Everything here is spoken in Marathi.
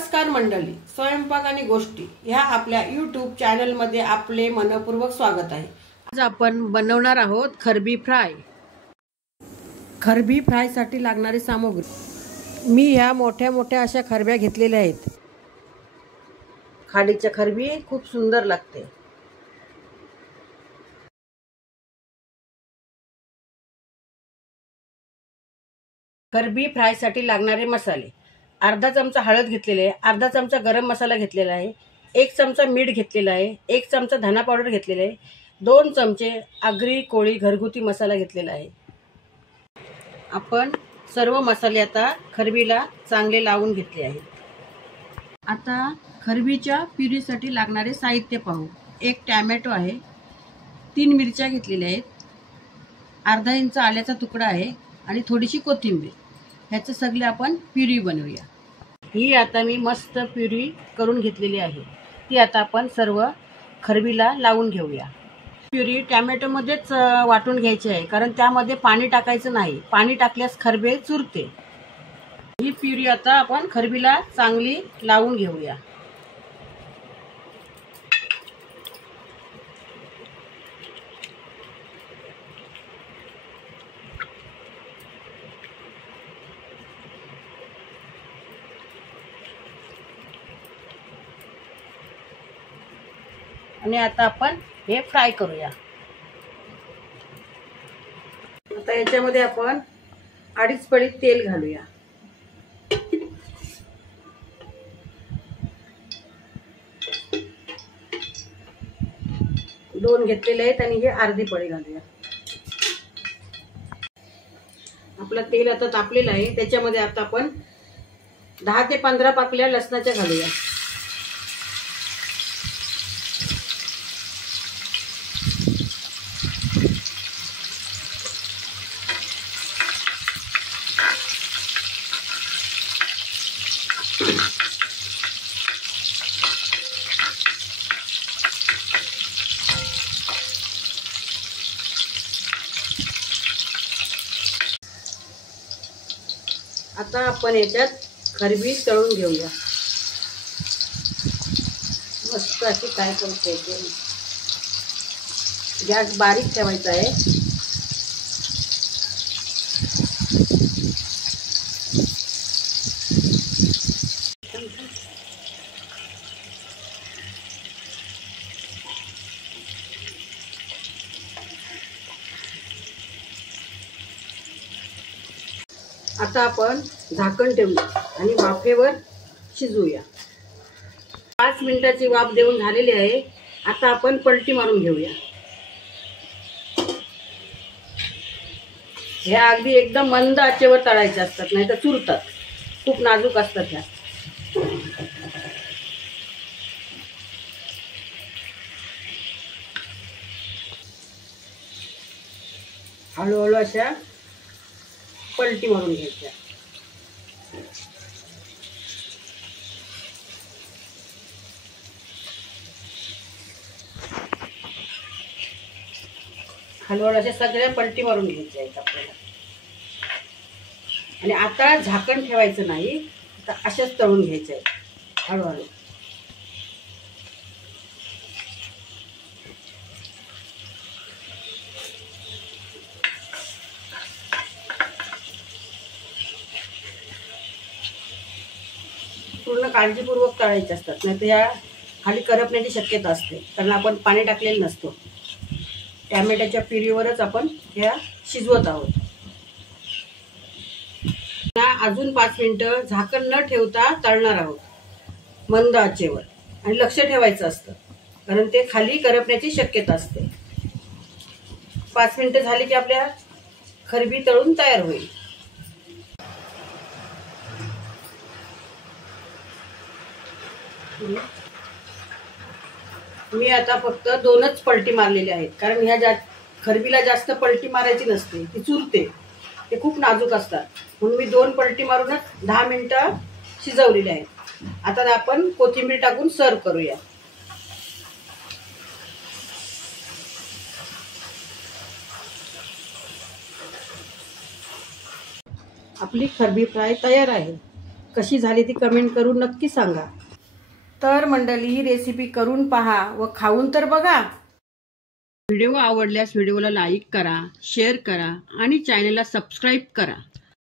नमस्कार मंडळी, स्वयंपाक आणि गोष्टी ह्या आपल्या YouTube चॅनलमध्ये आपले मनपूर्वक स्वागत आहे। आज आपण बनवणार आहोत खरबी फ्राय। खरबी फ्राय साठी लागणारी सामग्री, मी ह्या मोठ्या मोठ्या अशा खरब्या घेतलेल्या आहेत। खाडीच्या खरबी खूप सुंदर लागते। खरबी फ्राय साठी लागणारे मसाले, अर्धा चमचा हळद घेतलेली आहे, अर्धा चमचा गरम मसाला घेतलेला आहे, 1 चमचा मीठ घेतलेला आहे, 1 चमचा धना पावडर घेतलेला आहे, 2 चमचे आगरी कोळी घरगुती मसाला घेतलेला आहे। आपण सर्व मसाले आता खरबीला चांगले लावून घेतले आहे। आता खरबीच्या प्युरीसाठी लागणारे साहित्य पाहू। 1 टोमॅटो आहे, 3 मिरच्या घेतलेल्या आहेत, अर्धा इंच आल्याचा तुकडा आहे आणि थोडीशी कोथिंबीर। ह्याचं सगळे आपण प्युरी बनवूया। ही आता मी मस्त प्युरी करून घेतलेली आहे। ती आता आपण सर्व खरबीला लावून घेऊया। प्युरी टोमॅटोमध्येच वाटून घ्यायची आहे, कारण त्यामध्ये पाणी टाकायचं नाही, पाणी टाकल्यास खरबे चुरते। ही प्युरी आता आपण खरबीला चांगली लावून घेऊया। आणि आता आपण हे फ्राय करूया। आता याच्यामध्ये आपण 2.5 पळी तेल घालूया। दोन घेतलेले आहेत आणि हे अर्धी पळी घालूया। आपलं तेल आता तापलेलं आहे, त्याच्यामध्ये आता आपण 10 ते 15 पाकळ्या लसणाच्या घालूया। आता आपण याच्यात खरबी तळून घेऊया। मस्त अशी काय करून घ्यायची, गॅस बारीक ठेवायचा आहे। आता आपण झाकण ठेवूया आणि वाफेवर शिजवूया। 5 मिनिटाची वाफ देऊन झालेली आहे। आता आपण पलटी मारून घेऊया। हे अगदी एकदम मंद आचेवर तळायचे असतात, नाही तर चुरतात, खूप नाजूक असतात ह्या। हळूहळू अशा पलटी मारून घ्यायच्या। हळूहळू अशा सगळ्या पलटी मारून घ्यायच्या आहेत आपल्याला। आणि आता झाकण ठेवायचं नाही, आता अशाच तळून घ्यायच्या आहेत हळूहळू। पूर्ण काळजीपूर्वक तळायचे असतात, नाही तर ह्या खाली करपण्याची शक्यता असते, कारण आपण पाणी टाकलेलं नसतो। टोमॅटोच्या प्युरीवरच आपण ह्या शिजवत आहोत। अजून 5 मिनिटं झाकण न ठेवता तळणार आहोत मंद आचेवर, आणि लक्ष ठेवायचं असतं, कारण ते खाली करपण्याची शक्यता असते। 5 मिनिटं झाली की आपल्या खरबी तळून तयार होईल। मी आता फक्त 2च पलटी मारलेल्या आहेत, कारण ह्या खरबीला जास्त पलटी मारायची नसते, ती चुरते, ते खूप नाजूक असतात, म्हणून मी 2 पलटी मारूनच 10 मिनिटं शिजवलेले आहेत। आता आपण कोथिंबीर टाकून सर्व करूया। आपली खरबी फ्राय तयार आहे। कशी झाली ती कमेंट करून नक्की सांगा। तर मंडळी, ही रेसिपी करून पहा व खाऊन तर बघा। व्हिडिओ आवडल्यास व्हिडिओला लाईक करा, शेअर करा आणि चॅनलला सबस्क्राईब करा।